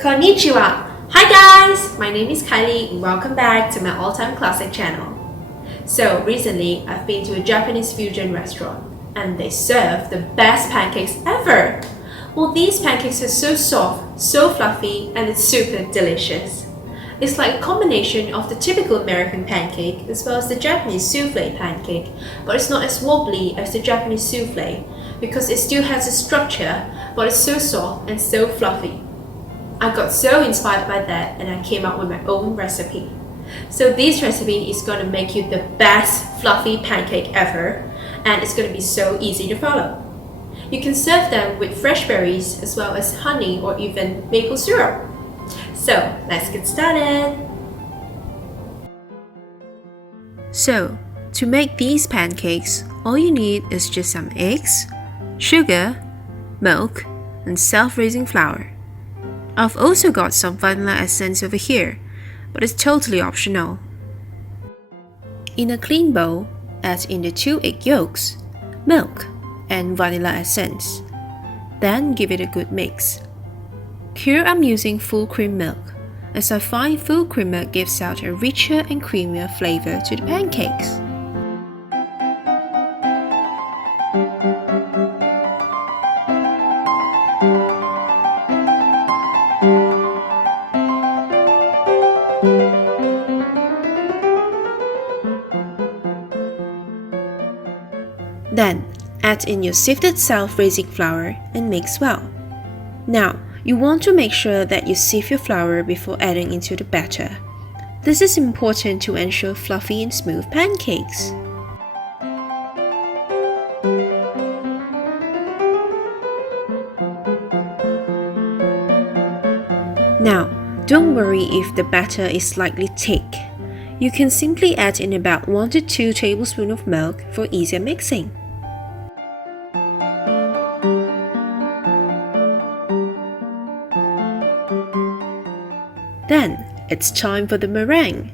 Konnichiwa! Hi guys! My name is Kylie and welcome back to my all-time classic channel. So recently, I've been to a Japanese fusion restaurant and they serve the best pancakes ever! Well, these pancakes are so soft, so fluffy, and it's super delicious. It's like a combination of the typical American pancake as well as the Japanese souffle pancake, but it's not as wobbly as the Japanese souffle because it still has a structure, but it's so soft and so fluffy. I got so inspired by that and I came up with my own recipe. So this recipe is going to make you the best fluffy pancake ever, and it's going to be so easy to follow. You can serve them with fresh berries as well as honey or even maple syrup. So let's get started. So to make these pancakes, all you need is just some eggs, sugar, milk, and self-raising flour. I've also got some vanilla essence over here, but it's totally optional. In a clean bowl, add in the 2 egg yolks, milk, and vanilla essence. Then give it a good mix. Here I'm using full cream milk, as I find full cream milk gives out a richer and creamier flavor to the pancakes. Then, add in your sifted self-raising flour and mix well. Now, you want to make sure that you sieve your flour before adding into the batter. This is important to ensure fluffy and smooth pancakes. Now, don't worry if the batter is slightly thick. You can simply add in about 1 to 2 tablespoons of milk for easier mixing. Then, it's time for the meringue.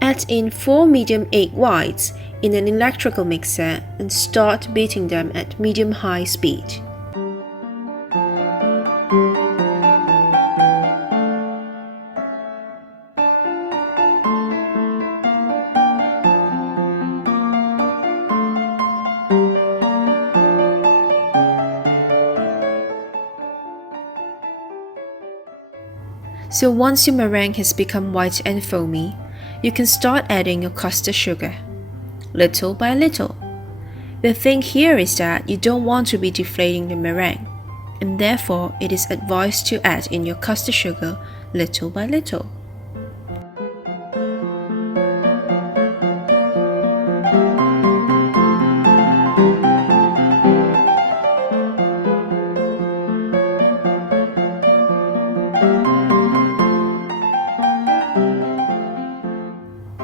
Add in 4 medium egg whites in an electrical mixer and start beating them at medium-high speed. So once your meringue has become white and foamy, you can start adding your custard sugar, little by little. The thing here is that you don't want to be deflating the meringue, and therefore it is advised to add in your custard sugar little by little.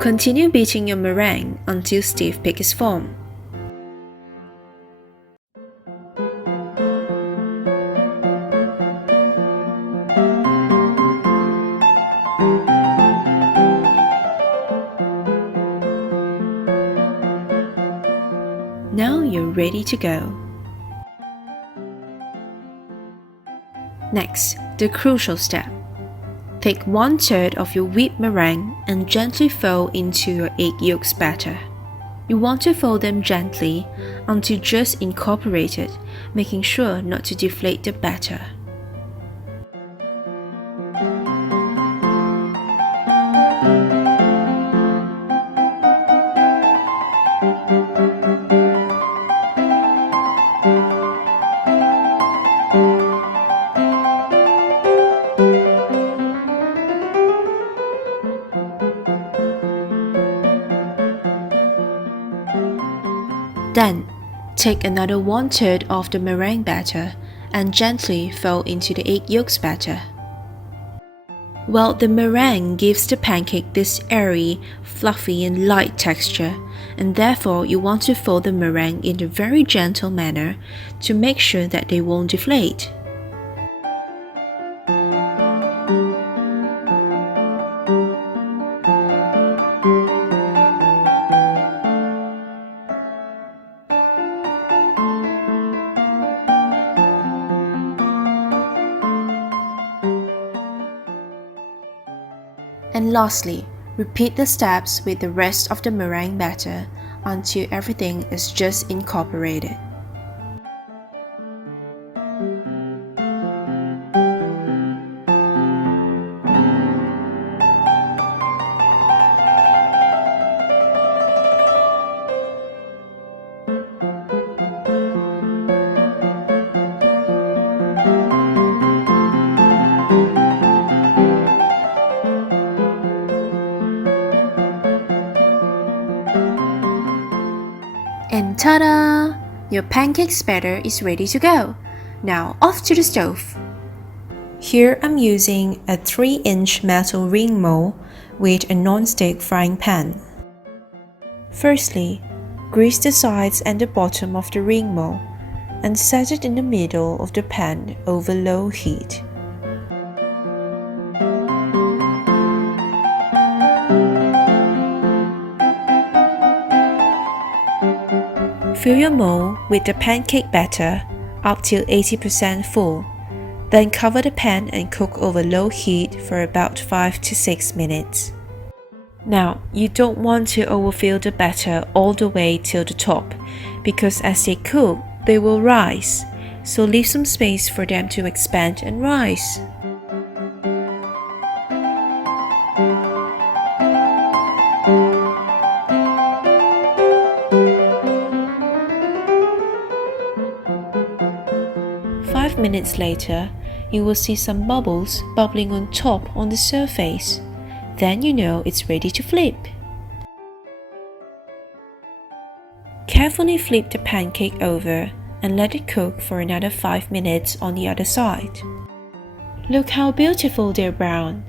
Continue beating your meringue until stiff peak is formed. Now you're ready to go. Next, the crucial step. Take 1/3 of your whipped meringue and gently fold into your egg yolks batter. You want to fold them gently until just incorporated, making sure not to deflate the batter. Then, take another 1/3 of the meringue batter and gently fold into the egg yolks batter. Well, the meringue gives the pancake this airy, fluffy and light texture, and therefore you want to fold the meringue in a very gentle manner to make sure that they won't deflate. And lastly, repeat the steps with the rest of the meringue batter until everything is just incorporated. And ta-da! Your pancakes batter is ready to go. Now off to the stove. Here I'm using a 3-inch metal ring mold with a non-stick frying pan. Firstly, grease the sides and the bottom of the ring mold and set it in the middle of the pan over low heat. Fill your mold with the pancake batter up till 80% full. Then cover the pan and cook over low heat for about 5 to 6 minutes. Now, you don't want to overfill the batter all the way till the top, because as they cook, they will rise. So leave some space for them to expand and rise. Minutes later, you will see some bubbles bubbling on top on the surface. Then you know it's ready to flip. Carefully flip the pancake over and let it cook for another 5 minutes on the other side. Look how beautiful they're brown.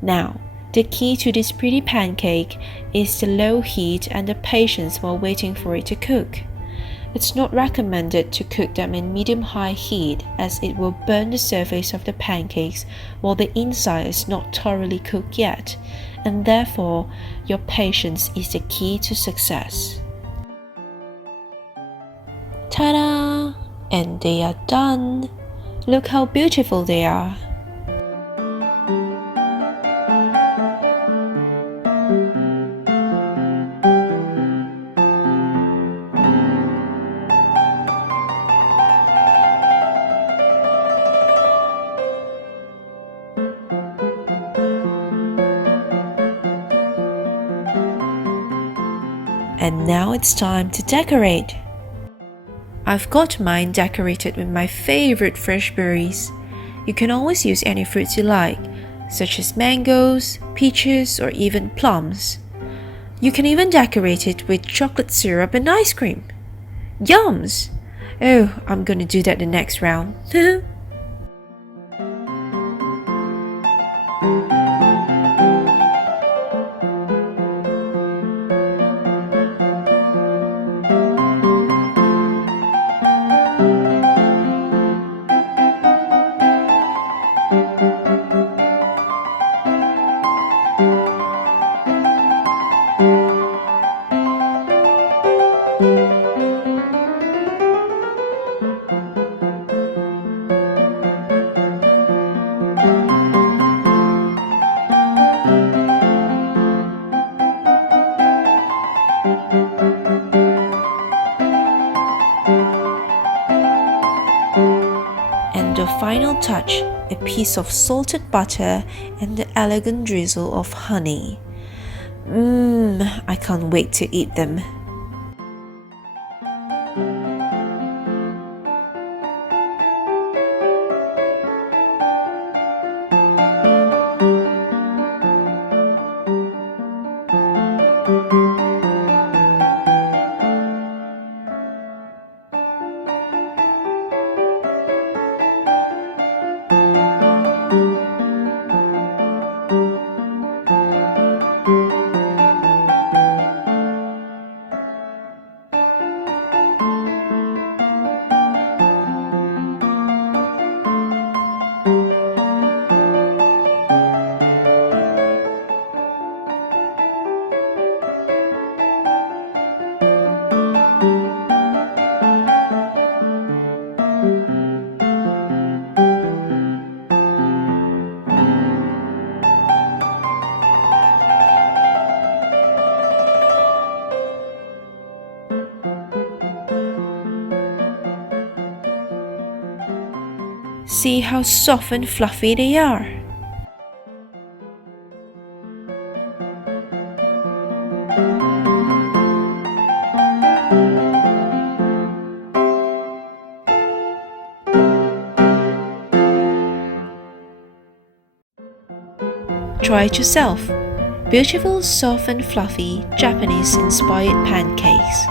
Now, the key to this pretty pancake is the low heat and the patience while waiting for it to cook. It's not recommended to cook them in medium-high heat as it will burn the surface of the pancakes while the inside is not thoroughly cooked yet, and therefore your patience is the key to success. Ta-da! And they are done! Look how beautiful they are! And now it's time to decorate. I've got mine decorated with my favorite fresh berries. You can always use any fruits you like, such as mangoes, peaches, or even plums. You can even decorate it with chocolate syrup and ice cream. Yums! Oh, I'm gonna do that the next round. And the final touch, a piece of salted butter and the elegant drizzle of honey. I can't wait to eat them. See how soft and fluffy they are. Try it yourself. Beautiful, soft and fluffy Japanese-inspired pancakes.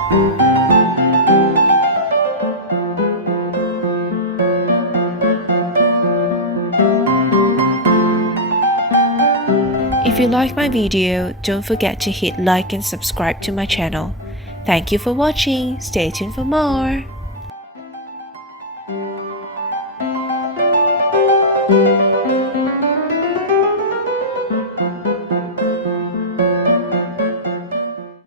If you like my video, don't forget to hit like and subscribe to my channel. Thank you for watching. Stay tuned for more.